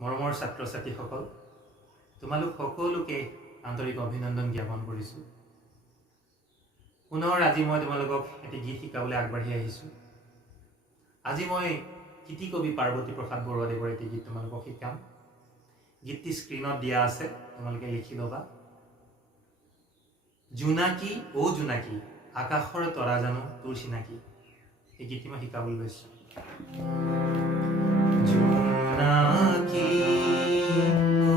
মৰমৰ ছাত্ৰ ছাত্ৰীসকল, তোমালোক সকলোকে আন্তৰিক অভিনন্দন জ্ঞাপন কৰিছোঁ। পুনৰ আজি মই তোমালোকক এটি গীত শিকাবলৈ আগবাঢ়ি আহিছোঁ। আজি মই কৃতি কবি পাৰ্বতী প্ৰসাদ বৰুৱাদেৱৰ এটি গীত তোমালোকক শিকাম। গীতটি স্ক্ৰীনত দিয়া আছে, তোমালোকে লিখি ল'বা। জোনাকী অ জোনাকী, আকাশৰ তৰা জানো তোৰ চিনাকি। এই গীতটি মই শিকাবলৈ লৈছোঁ। জোনাকী অ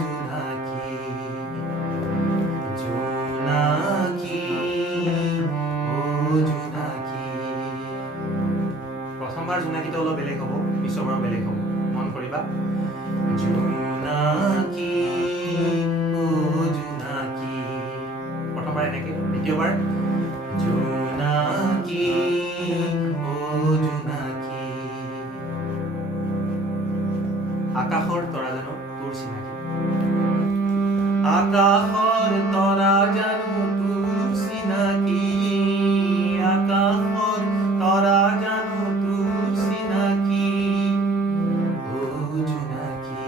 জোনাকী, জোনাকী অ জোনাকী। প্ৰথমবাৰ জোনাকীটো অলপ বেলেগ হ'ব, পিছৰবাৰ বেলেগ হ'ব, মন কৰিবা। জোনাকী অ জোনাকী, প্ৰথমবাৰ এনেকে, দ্বিতীয়বাৰ জোনাকী অ জোনাকী, আকাশৰ তৰা জানো তোৰ চিনাকি। আকাশৰ তৰা জানো তোৰ চিনাকি, আকাশৰ তৰা জানো তোৰ চিনাকি। অ জোনাকী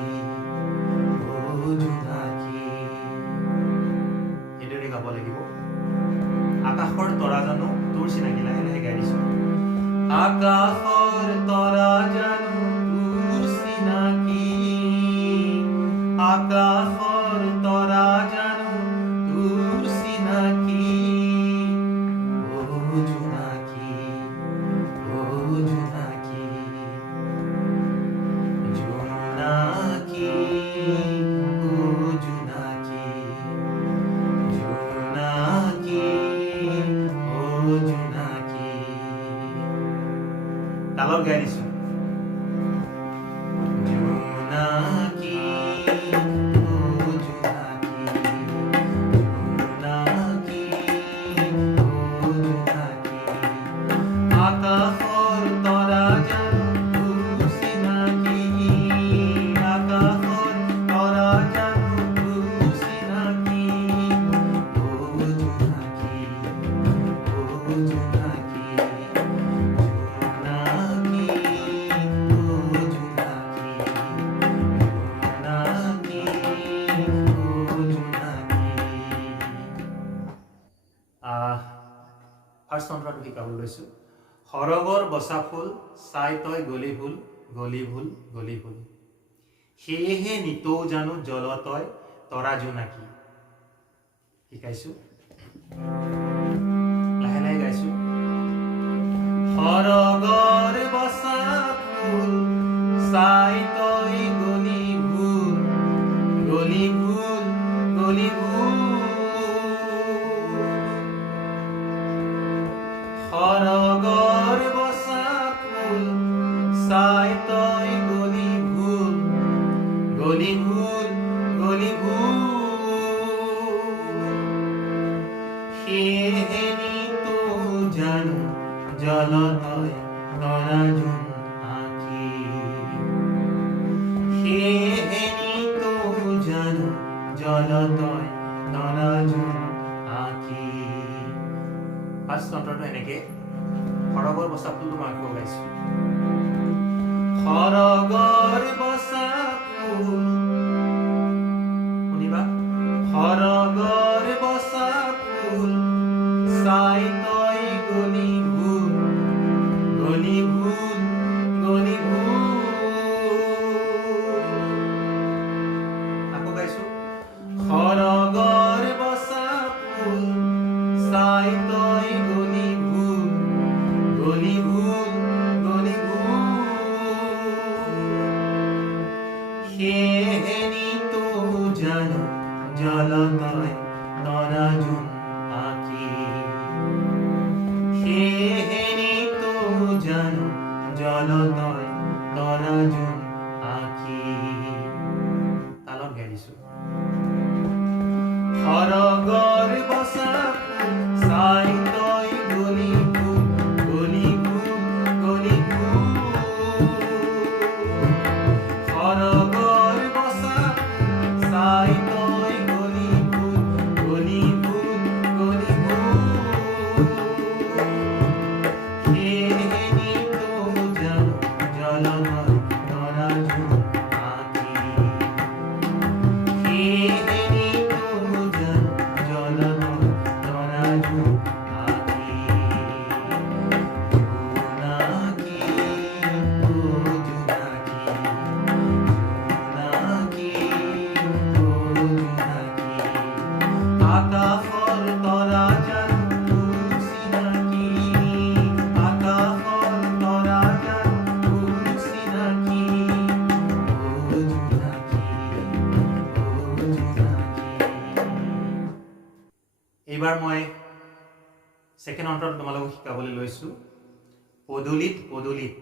অ জোনাকী, এইদৰে গাব লাগিব। আকাশৰ তৰা জানো তোৰ চিনাকি, লাহে লাহে গাই দিছো। আকাশৰ তৰা জানো তোৰ চিনাকি, আকাশৰ তৰা জানো তোৰ চিনাকি। অ জোনাকী অ জোনাকী, জোনাকী অ জোনাকী, জোনাকী অ জোনাকী। তালত গাই দিছো। জোনাকী অ জোনাকী, জোনাকী অ জোনাকী, আকাশৰ তৰা জানো তোৰ চিনাকি, আকাশৰ তৰা জানো তোৰ চিনাকি। অ জোনাকী অ জোনাকী, জোনাকী অ জোনাকী, জোনাকী অ জোনাকী। ফাৰ্ষ্ট তন্ত্ৰটো শিকাবলৈ লৈছোঁ। সৰগৰ বচা ফুল চাই তই গলি ভুল, গলি ভুল গলি ভুল, সেয়েহে নিতৌ জানো জল তই তৰা জোনাকী। শিকাইছোঁ, লাহে লাহে গাইছোঁ। সৰগৰ বচা ফুল চাই তই গলি ভুল, গলি ভুল গলি ভুল, সৰগৰ বচা ফুল চাই তই গলি ভুল, গলি ভুল গলি ভুল, সেয়েহে নিতৌ জানো জল তই তৰা জোনাকী, সেয়েহে নিতৌ জানো জল তই তৰা জোনাকী। ফাৰ্ষ্ট তন্ত্ৰটো এনেকে। সৰগৰ বচা ফুলটো মই আকৌ গাইছো। সৰগৰ বচা ফুল, শুনিবা। সৰগৰ বচা ফুল চাই তই গলি ভুল, গলি ভুল গলি ভুল। আকৌ গাইছো। সৰগৰ বচা ফুল চাই তই গলি ভুল, গলি ভুল গলি ভুল, সেয়েহে নিতৌ জানো জল তই তৰা জোনাকী, সেয়েহে নিতৌ জানো জল তই তৰা জোনাকী। তালত গাই দিছো। সৰগৰ বচা ফুল চাই তই গলি ভুল, গলি ভুল গলি ভুল, সৰগৰ বচা ফুল চাই তই গলি ভুল, গলি ভুল এইবাৰ মই ছেকেণ্ড অন্তৰত তোমালোকক শিকাবলৈ লৈছোঁ। পদূলিত পদূলিত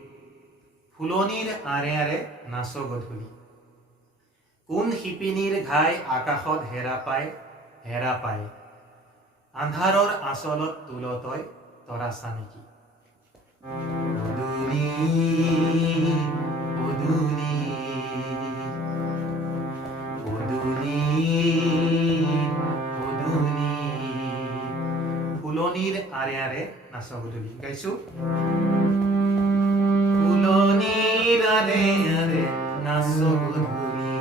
ফুলনিৰ আৰে আৰে নাচ গধূলি, কোন শিপিনীৰ ঘাই আকাশত হেৰা পায়, আন্ধাৰৰ আঁচলত তুল তই তৰা চা নেকি। পদূলি পদূলি পদূলি পদূলি ফুলনিৰ আৰে আৰে নাচ গধূলি গাইছো। ফুলনিৰ আৰে আৰে নাচ গধূলি,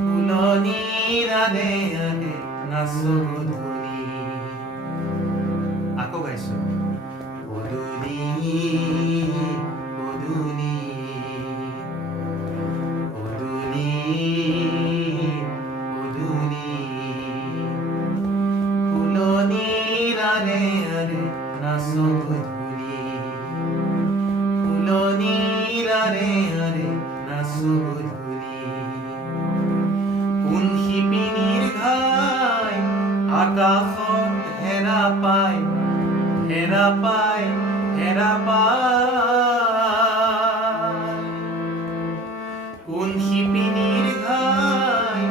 ফুলনিৰ আৰে আৰে নাচ গধূলি। আকৌ গাইছো। পদূলি পদূলি পদূলি পদূলি ফুলনিৰ আৰে আৰে নাচ গধূলি, ফুলনিৰ আৰে আৰে নাচ গধূলি। কোন শিপিনীৰ ঘাই আকাশত হেৰা পায়, হেৰা পায়, হেৰা পায়। কোন শিপিনীৰ ঘাই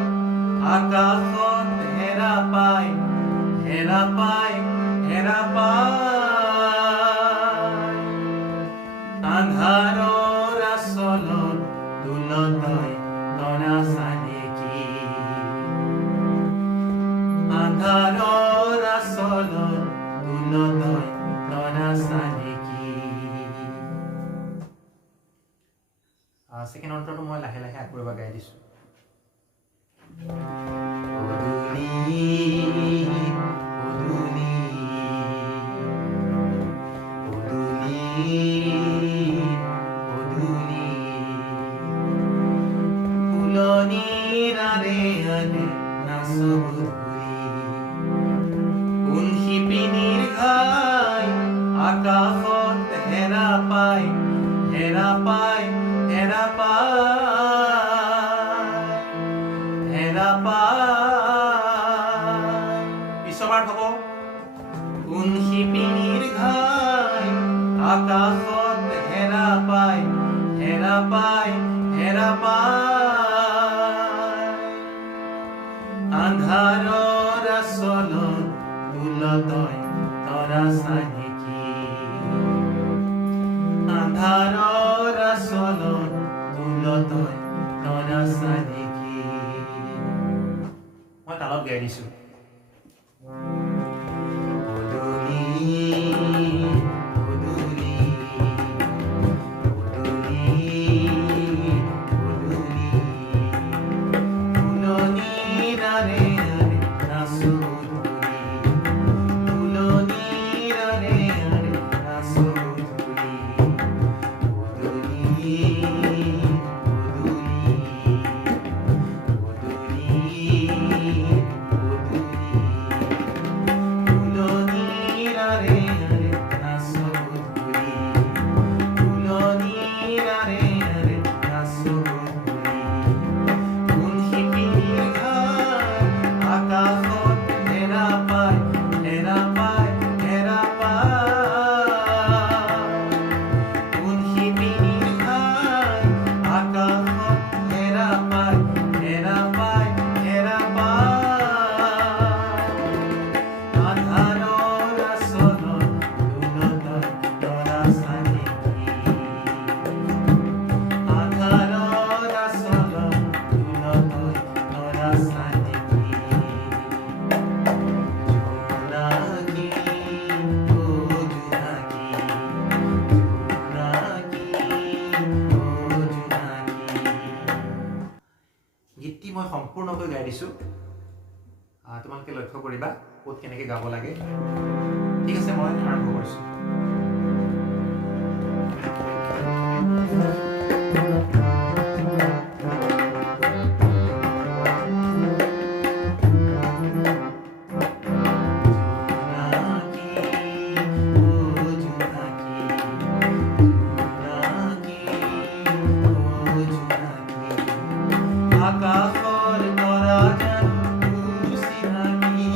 আকাশত হেৰা পায়, হেৰা পায়, হেৰা পায়। আন্ধাৰৰ আচলত তুল তই তৰা চা নেকি, আন্ধাৰৰ আচলত তুল তই তৰা চা নেকি। ছেকেণ্ড অন্তৰটো মই লাহে লাহে আকৌ এবাৰ গাই দিছোঁ। পদূলি পদূলি পদূলি পদূলি ফুলনিৰ আৰে আৰে নাচ গধূলি, কোন শিপিনীৰ ঘাই আকাশত হেৰা পায়, হেৰা পায়, হেৰা পায়, হেৰা পায়। পিছবাৰ হ'ব। কোন শিপিনীৰ ঘাই আকাশত হেৰা পায়, হেৰা পায়, হেৰা পায়। আন্ধাৰৰ আচলত তুল তই তৰা চা নেকি, আন্ধাৰৰ আচলত তুল তই তৰা চা নেকি। মই তালত গাই দিছোঁ। পদূলি পদূলি পদূলি পদূলি ফুলনিৰ আৰে আৰে নাচ গধূলি, ফুলনিৰ আৰে আৰে নাচ গধূলি। পদূলি পদূলি পদূলি পদূলি ফুলনিৰ আৰে আৰে নাচ গধূলি, ফুলনিৰ আৰে আৰে নাচ গধূলি। কোন শিপিনীৰ ঘাই আকাশত হেৰা পায়, হেৰা পায়, হেৰা পায়। কোন শিপিনীৰ ঘাই আকাশত হেৰা পায়, হেৰা পায়, হেৰা পায়। আন্ধাৰৰ আচলত তুল তই তৰা চা নেকি, আন্ধাৰৰ আচলত তুল তই তৰা চা নেকি। জোনাকী অ জোনাকী, জোনাকী অ জোনাকী। গীতটি মই সম্পূৰ্ণকৈ গাই দিছোঁ। তোমালোকে লক্ষ্য কৰিবা ক'ত কেনেকৈ গাব লাগে। ঠিক আছে, মই আৰম্ভ কৰিছোঁ। আকাশৰ তৰা জানো তোৰ চিনাকি,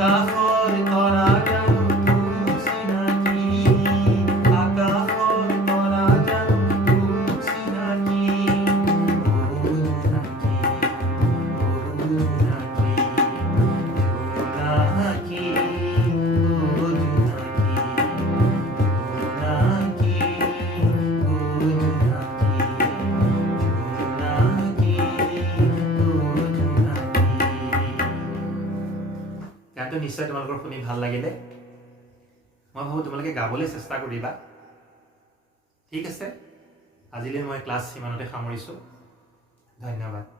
আকাশৰ তৰা জানো তোৰ চিনাকি আকাশৰ তৰা জানো তোৰ চিনাকি গানটো নিশ্চয় তোমালোকৰ শুনি ভাল লাগিলে মই ভাবো তোমালোকে গাবলৈ চেষ্টা কৰিবা ঠিক আছে আজিলৈ মই ক্লাছ ইমানতে সামৰিছো ধন্যবাদ